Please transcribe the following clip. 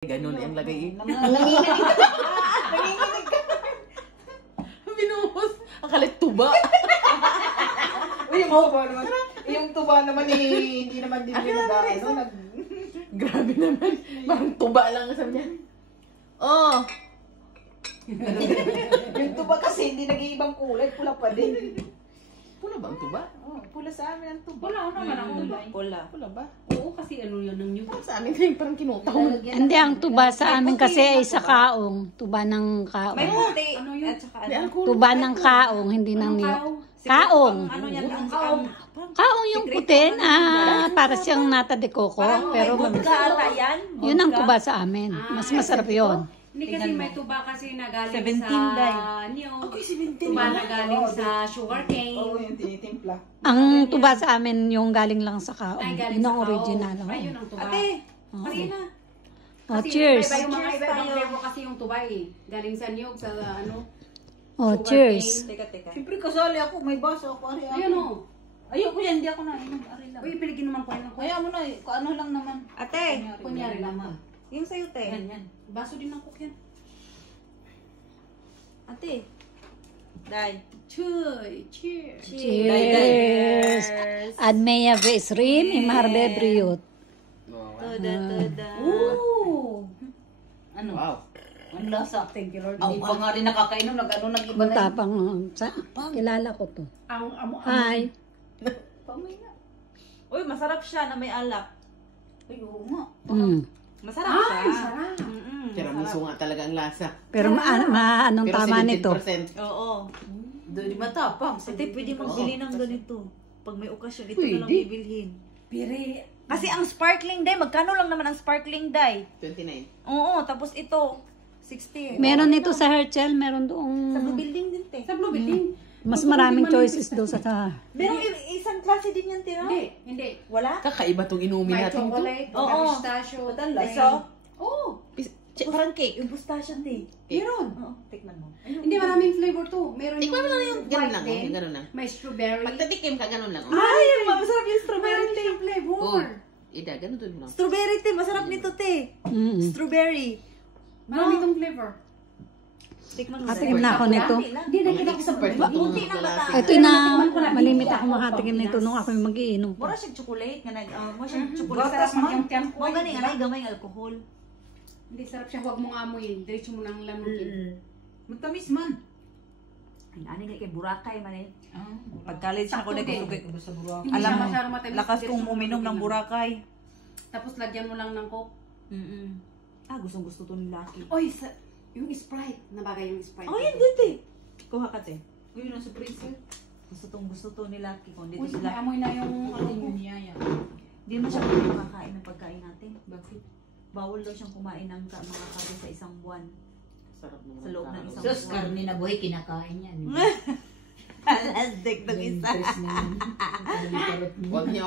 Ganun yung lagay. Nanginginig ka. Binuhos. Akalit tuba. Uy, yung tuba naman. Yung tuba naman hindi naman din binadaan. Grabe naman. Parang tuba lang sabi niya. Oh. Yung tuba kasi hindi nag-iibang kulay. Pula pa din. Pula ba ang tuba? Oh, pula sa amin ang tuba. Wala naman ang tuba. Pula. Pula ba? Oo, kasi ano yun ang new. Parang sa amin kayo parang kinutaw. Hindi, ang tuba sa amin kasi ay sa kaong. Tuba ng kaong. May puti. Ano yun? At saka May ano. alcohol. Tuba ng kaong, hindi ng niyog. Kaong. Ano yan? Ang Kaong yung puti na para siyang nata de coco. Pero ata yan. yun ang tuba sa amin. Mas masarap yun. Hindi kasi may tuba kasi na galing 17 sa new. Okay, 17. Tuba na galing sa sugarcane. Oo, yung tinitimpla. Ang tuba sa amin yung galing lang sa kaong. Ay, galing Yun sa ang kaong. original. Ayun ang tuba. Ate, Oo. kasi na. Oh, cheers. Iba yung mga Cheers iba-ibang tayo. flavor kasi yung tuba eh. Galing sa niyog, sa ano. Oh, sugarcane. cheers. Teka. Siyempre kasali ako. May baso ako. Ayun o. Ayoko yan. Hindi ako nainom. Ari lang. Uy, piligin naman ko. Kaya mo na. Ano lang naman. Ate. Kunyari naman. Yung sa'yo, te. Yan. Baso din ng cook yan. Ate. Day. Chuy, cheers. Cheers. Admeya Vesrim, Imarbe Briot. Toda. Ooh. Ano? Wow. Ang lasa. Thank you, Lord. Ako pa nga rin nakakainom. Nag-iba na yun. Tapang, kilala ko to. Ang Hi. Pamay na. Uy, masarap siya na may alak. Uy, oo nga. Mm. Masarap siya. Ay, sarap. Tiramisu nga talaga ang lasa. Pero anong Pero tama nito? 17%. Oo. Doon matapang. Ate, pwede magbili ng ganito. Pag may okasyon, ito na lang Pwede. bibilhin. Piri. Kasi ang sparkling dye, magkano lang naman ang sparkling dye? 29. Oo, tapos ito, 60. Meron nito sa Herschel, meron doong Sa Blue Building din, te. Sa Blue Building. mas maraming choices doon sa Merong isang klase din yan, tira? Hindi. Wala? Kakaiba tong inumin May natin ito. chocolate, Oo. may pistachio. Iso? Oo. Parang cake. Yung pistachio, te. Meron. Oo, tikman mo. Hindi, maraming flavor to. Meron Tikman mo lang yung ganun white lang. din. Yung ganun lang. May strawberry. Pagtatikim ka, ganun lang. Ay, masarap yung strawberry, Marami te. siyang flavor. Oh. Ida, ganun doon lang. Strawberry, te. Masarap nito, te. Strawberry. Marami itong flavor. Tikman mo. Katikim na ako nito. Hindi, nakita ko sa birthday. Buti na bata. Ito na, malimit ako makatikim nito nung ako yung mag-iinom. Mura siyang chocolate. Mo siyang chocolate. Sarap man yung tiyan ko. Mo gani nga gamay alcohol. Hindi, sarap siya. Huwag mo amoyin. Diretso mo nang lamukin. Matamis man. Ay, ani nga kay Boracay man eh. Pag-college ako na kay Hindi Alam siya mo, masyadong matamis. lakas Diretso kong mo uminom ng lang. Boracay. Tapos lagyan mo lang ng coke. Gustong gusto to ni Lucky. Oy, yung Sprite. Nabagay yung Sprite. Oh, yan din, te. Kuha ka, te. Uy, yun ang surprise. Gusto to ni Lucky. Kung dito Uy, sila. may amoy na yung ano yung niyaya. Hindi mo siya pwede makakain ng pagkain natin. Bakit? Bawal daw siyang kumain ng mga kape sa isang buwan. Sarap naman. Sa loob ng isang Sus, buwan. karne na buhay, kinakain yan. Alasdik ng isa. Interest na yan. Huwag niyo